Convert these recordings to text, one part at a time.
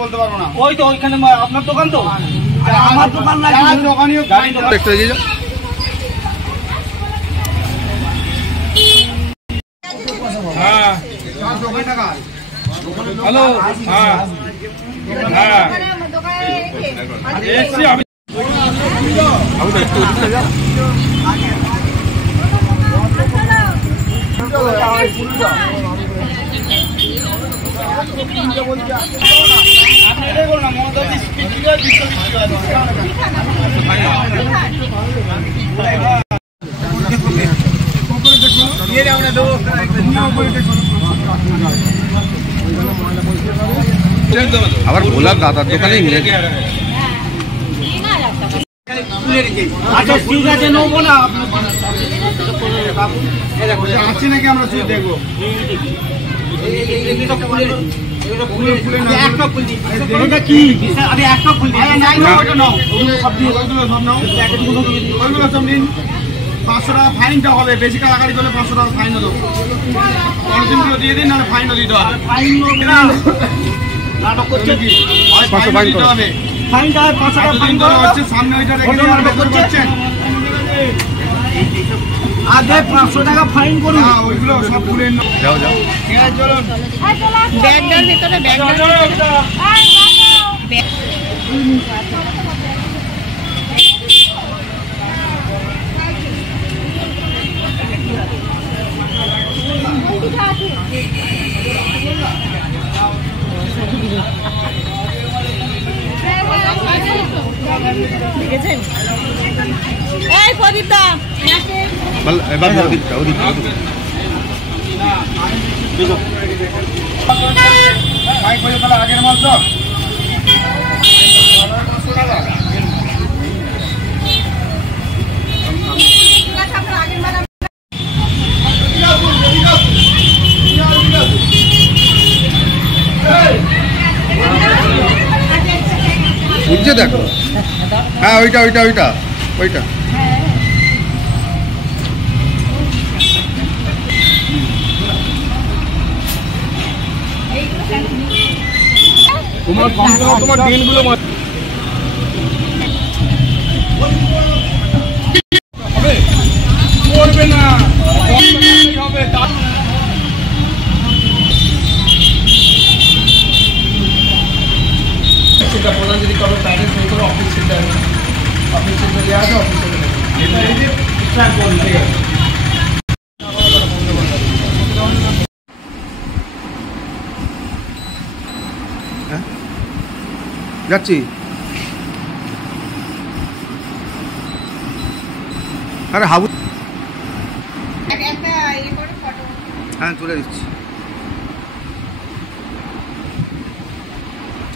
বলতে পারবো না। ওই তো ওইখানে আপনার দোকান তো, আমার দোকান না, দোকানিও হ্যাঁ। হ্যালো, হ্যাঁ হ্যাঁ এসছি আমি। আবার ভোলার দাদার দোকানে আচ্ছা ঠিক আছে, নেবো না আছি নাকি, আমরা দেখবো। ফাইনটা হবে, বেশি কালাকারি করলে 500 টাকা ফাইন হলো। অরিজিনগুলো দিয়ে দিন, নাহলে ফাইনও দিতে হবে। নাটক করছে কি? ফাইন দিতে হবে। ফাইনটা 500 টাকা ফাইন করা হচ্ছে, সামনে ওইটা রেখে নাটক করছেন। আগে 500 টাকা ফাইন করুন। হ্যাঁ, ওইগুলো সব খুলে যাও যাও। ঠিক আছে, চলুন। ব্যাগটার ভিতরে দেখেছেন? এই প্রদীপ দা, এবার আগের মাল তো বুঝছে, দেখো। হ্যাঁ, ওইটা ওইটা ওইটা ওইটা তোমার কম করে তোমার দিনগুলো করবে না, হবে। প্রধান যদি কারো তাহলে সেই করে অফিস সেন্টার আছে, অফিস যাচ্ছি। আরে হাবু, হ্যাঁ তুলে দিচ্ছি,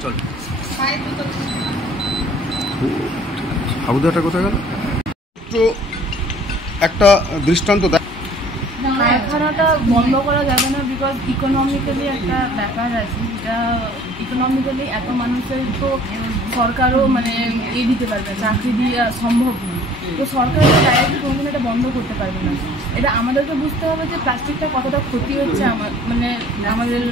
চল। হাবুদাটা কোথায় গেল? তো একটা দৃষ্টান্ত দেখ। কারখানাটা বন্ধ করা যাবে না, বিকজ ইকোনমিক্যালি একটা ব্যাপার আছে, যেটা ইকোনমিক্যালি এত মানুষের তো সরকারও মানে দিতে পারবে, চাকরি দিয়ে সম্ভব নয়। তো সরকার ডাইরেক্টলি কোনোদিন এটা বন্ধ করতে পারবে না। এটা আমাদেরকে বুঝতে হবে যে প্লাস্টিকটা কতটা ক্ষতি হচ্ছে আমাদের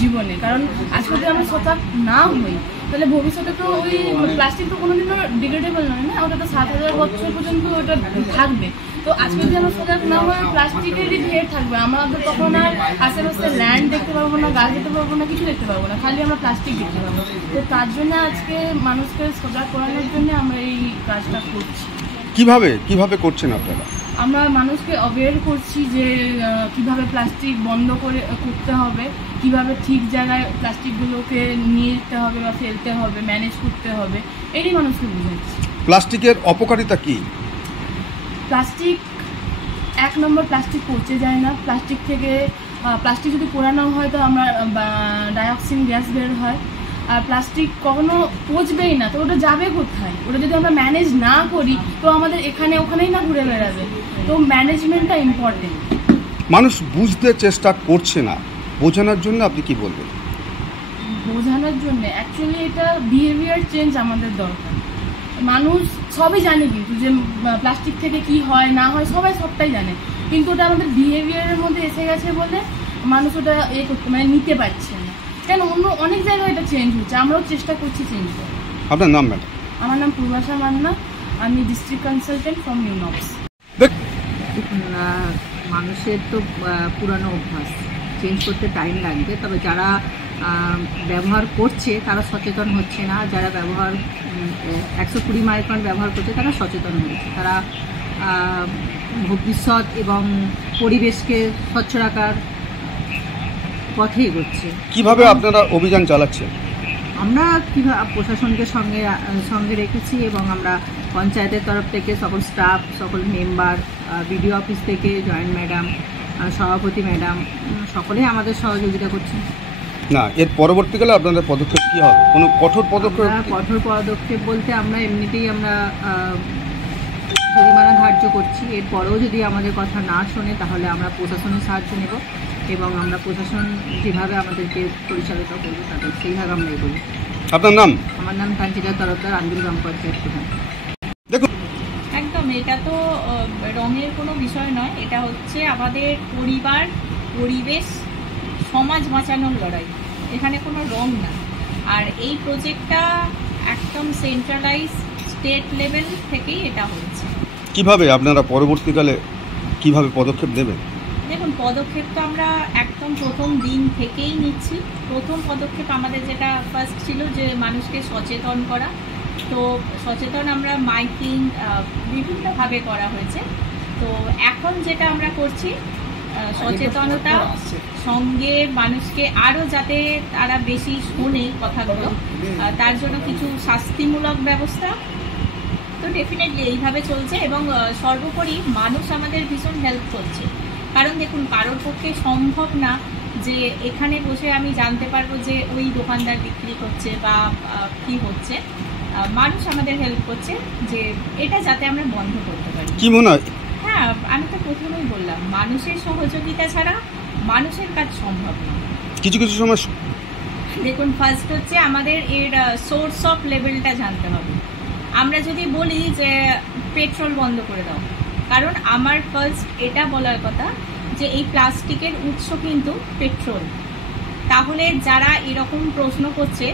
জীবনে। কারণ আজকে যদি আমরা সজাগ না হই, তাহলে ভবিষ্যতে তো ওই প্লাস্টিক তো কোনোদিনও ডিগ্রেডেবল নয় না, ওটা তো 7000 বছর পর্যন্ত ওটা থাকবে। তো আজকে যদি আমরা সজাগ না হয়ে প্লাস্টিকেরই ঢের থাকবে, আমরা তো তখন আর আশেপাশে ল্যান্ড দেখতে পারবো না, গাছ দেখতে পারবো না, কিছু দেখতে পারবো না, খালি আমরা প্লাস্টিক দেখতে পাবো। তো তার জন্য আজকে মানুষকে সজাগ করানোর জন্য আমরা এই কাজটা করছি। কিভাবে করছেন আপনারা? আমরা মানুষকে অ্যাওয়্যার করছি যে কিভাবে প্লাস্টিক বন্ধ করতে হবে, কিভাবে ঠিক জায়গায় প্লাস্টিকগুলোকে নিয়ে যেতে হবে বা ফেলতে হবে, ম্যানেজ করতে হবে, এটাই মানুষকে বোঝাচ্ছি। প্লাস্টিকের অপকারিতা কি? প্লাস্টিক 1 নম্বর, প্লাস্টিক পচে যায় না। প্লাস্টিক যদি পোড়ানো হয় তো আমরা ডাইঅক্সিন গ্যাস বের হয়। আর প্লাস্টিক কখনো পচবেই না, তো ওটা যাবে কোথায়? ওটা যদি আমরা ম্যানেজ না করি তো আমাদের ওখানেই না ঘুরে বেড়াবে। তো ম্যানেজমেন্টটা ইম্পর্টেন্ট। মানুষ বুঝতে চেষ্টা করছে না, বোঝানোর জন্য আপনি কি বলবেন? বোঝানোর জন্য অ্যাকচুয়ালি এটা বিহেভিয়ার চেঞ্জ আমাদের দরকার। মানুষ সবই জানে, কিন্তু যে প্লাস্টিক থেকে কি হয় না হয় সবটাই জানে, কিন্তু ওটা আমাদের বিহেভিয়ারের মধ্যে এসে গেছে বলে মানুষ ওটা মানে নিতে পারছে না। কেন অন্য অনেক জায়গায় এটা চেঞ্জ হচ্ছে, আমরাও চেষ্টা করছি চেঞ্জ করার। আপনার নাম ম্যাডাম? আমার নাম পূর্বাশা মান্না, আমি ডিস্ট্রিক্ট কনসালটেন্ট ফ্রম ইউনক্স। মানুষের তো পুরানো অভ্যাস চেঞ্জ করতে টাইম লাগবে, তবে যারা ব্যবহার করছে তারা সচেতন হচ্ছে না। যারা ব্যবহার 120 মাইক্রন ব্যবহার করছে তারা সচেতন হয়েছে, তারা ভবিষ্যৎ এবং পরিবেশকে স্বচ্ছ রাখার পথে এগোচ্ছে। কিভাবে আপনারা অভিযান চালাচ্ছেন? আমরা কীভাবে প্রশাসনকে সঙ্গে রেখেছি এবং আমরা পঞ্চায়েতের তরফ থেকে সকল স্টাফ, সকল মেম্বার, বিডিও অফিস থেকে জয়েন্ট ম্যাডাম, সভাপতি ম্যাডাম সকলেই আমাদের সহযোগিতা করছেন। না, এর পরবর্তীকালে আপনাদের পদক্ষেপ কী হবে? কোনো কঠোর পদক্ষেপ? কঠোর পদক্ষেপ বলতে আমরা এমনিতেই আমরা জরিমানা ধার্য করছি। এরপরেও যদি আমাদের কথা না শোনে তাহলে আমরা প্রশাসনের সাহায্য নেব এবং আমরা প্রশাসন যেভাবে আমাদেরকে পরিচালিত করবো তাদের সেইভাবে আমরা এগোবো। আপনার নাম? আমার নাম কাঞ্চিতা তরফদার, আন্দুল গ্রাম পঞ্চায়েত প্রধান। দেখুন, একদম এটা তো রঙের কোনো বিষয় নয়, এটা হচ্ছে আমাদের পরিবার, পরিবেশ, সমাজ বাঁচানোর লড়াই, এখানে কোনো রং না। আর এই প্রজেক্টটা একদম সেন্ট্রালাইজ স্টেট লেভেল থেকেই এটা হচ্ছে। কিভাবে আপনারা পরবর্তীকালে কিভাবে পদক্ষেপ নেবেন? দেখুন, পদক্ষেপ তো আমরা একদম প্রথম দিন থেকেই নিচ্ছি। প্রথম পদক্ষেপ আমাদের যেটা ফার্স্ট ছিল যে মানুষকে সচেতন করা, তো সচেতন আমরা মাইকিং বিভিন্নভাবে করা হয়েছে। তো এখন যেটা আমরা করছি সচেতনতা সঙ্গে মানুষকে আরও যাতে তারা বেশি শোনে কথাগুলো, তার জন্য কিছু শাস্তিমূলক ব্যবস্থা তো ডেফিনেটলি এইভাবে চলছে। এবং সর্বোপরি মানুষ আমাদের ভীষণ হেল্প করছে, কারণ দেখুন কারোর পক্ষে সম্ভব না যে এখানে বসে আমি জানতে পারবো যে ওই দোকানদার বিক্রি করছে বা কি হচ্ছে। মানুষ আমাদের হেল্প করছে যে এটা যাতে আমরা বন্ধ করতে পারি। কি মনে হয়? হ্যাঁ, আমি তো প্রথমেই বললাম মানুষের সহযোগিতা ছাড়া মানুষের কাজ সম্ভব না। কিছু কিছু সময় দেখুন, ফার্স্ট হচ্ছে আমাদের এর সোর্স অফ লেভেলটা জানতে হবে। আমরা যদি বলি যে পেট্রোল বন্ধ করে দাও, কারণ আমার ফার্স্ট এটা বলার কথা যে এই প্লাস্টিকের উৎস কিন্তু পেট্রোল, তাহলে যারা এরকম প্রশ্ন করছে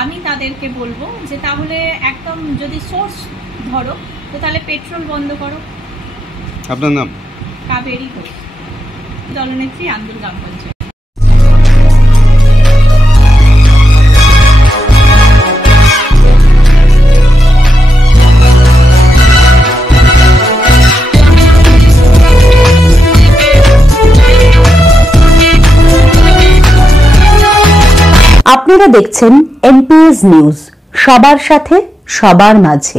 আমি তাদেরকে বলবো যে তাহলে একদম যদি সোর্স ধরো তো তাহলে পেট্রোল বন্ধ করো। আপনার নাম? কাবেরী ঘোষ, দলনেত্রী, আন্দুল গ্রাম পঞ্চায়েত। আপনারা দেখছেন এনপিএস নিউজ, সবার সাথে সবার মাঝে।